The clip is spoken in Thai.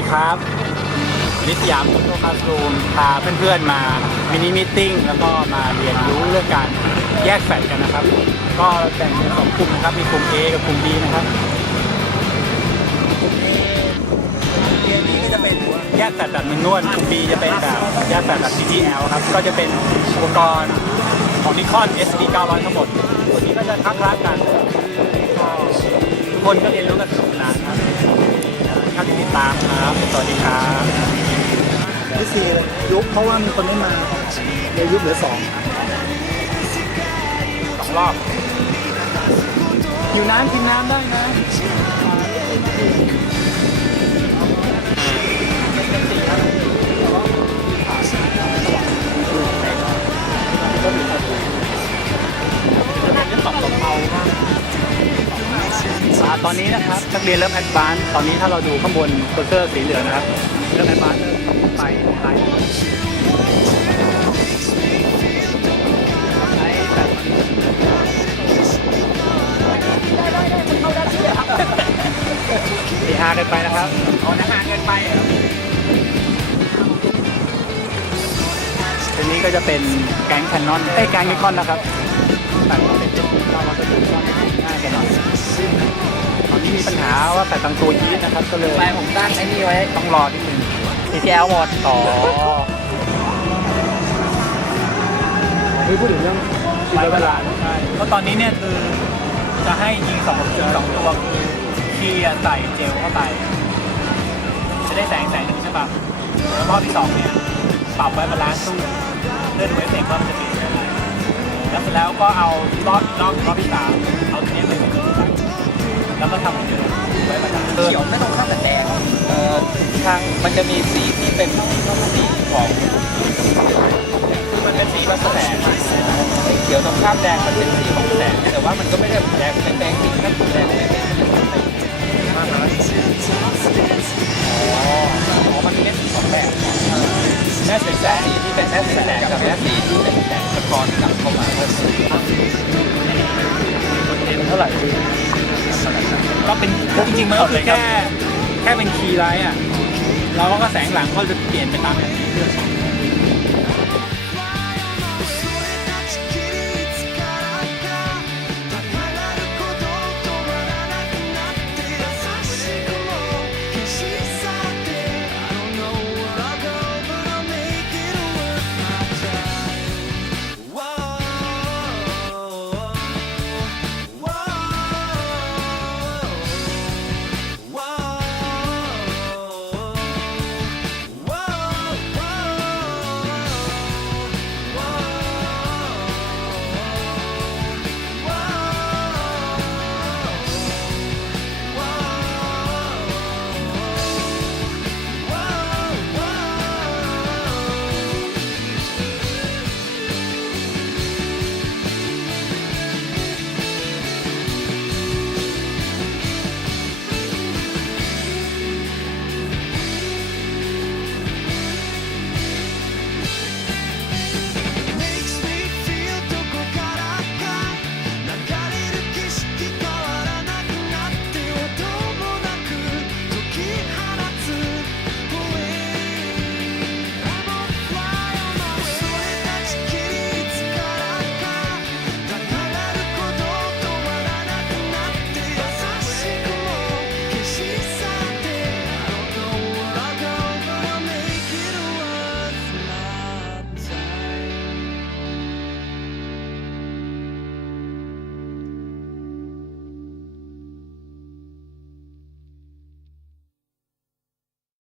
ดีครับนิสยามโตคาสูมพาเพื่อนๆมามินิมิทติ้งแล้วก็มาเรียนรู้เรื่องการแยกแฟลตกันนะครับ ก็แบ่งเป็นสองกลุ่มนะครับ มีกลุ่ม A กับกลุ่ม B นะครับกลุ่ม A เรียนนี้ก็จะเป็นแยกแฟลตแบบมันนวลกลุ่ม B จะเป็นแบบแยกแฟลตแบบ CTL ครับ ก็จะเป็นอุปกรณ์ของนิคอน SD 900 ทั้งหมดวันนี้ก็จะคล้ายๆกันทุกคนก็เรียนรู้กันสนุกสนาน ติดตามครับ สวัสดีครับที่สี่เลยยุบเพราะว่ามีคนไม่มาเลยยุบเหลือสองสองรอบอยู่น้ำกินน้ำได้นะ ตอนนี้นะครับนักเรียนเริ่มแอดวานซ์ตอนนี้ถ้าเราดูข้างบนโคเซอร์สีเหลืองนะครับ เริ่มแอดวานซ์เริ่มไปไปใช้แบบสีฮากันไปนะครับเอานะฮาเกินไป ก็จะเป็นแก๊งแคนนอนเอ้ยแก๊งนิคอนนะครับแต่ก็เป็นจุดเราเราจะดูง่ายกันหน่อยตอนนี้มีปัญหาว่าแต่ตังตัวยีดนะครับก็เลยไปผมตั้งไอ้นี่ไว้ต้องรอนิดนึง CTL หมดต่อเฮ้ยพูดถึงเรื่องใช้เวลาใช่เพราะตอนนี้เนี่ยคือจะให้ยิงสองสองตัวคือคีย์ใส่เจลเข้าไป จะได้แสงแสงหนึ่งใช่ป่ะแล้วรอบที่สองเนี่ย ปรับไว้บาลานซ์ตู้เลื่อนดูเอฟเฟกต์ว่ามันจะเปลี่ยนไปอะไรแล้วเสร็จแล้วก็เอารอบรอบรอบที่สามเอาตัวนี้ไปเป็นตัวตั้งแล้วก็ทำเหมือนเดิมไว้บาลานซ์เขียวไม่ตรงข้ามกับแดงเอ่อทางมันจะมีสีที่เป็นสีของมันเป็นสีผสมแสงเขียวตรงข้ามแดงมันเป็นสีของแสงแต่ว่ามันก็ไม่ได้แดงเป็นแดงสีแค่แดงไม่เป็นมากน้อยอ๋อ แสงสีที่เป็นแสงแสงกับแสีที่เป็นแสงสะท้อนกลับเข้ามาเพิ่มเอ็นเท่าไหร่ก็เป็นจริงๆมันก็คือแค่แค่เป็นคีย์ไลท์อะเราก็แสงหลังก็จะเปลี่ยนไปตามแบบนี้เรื่อย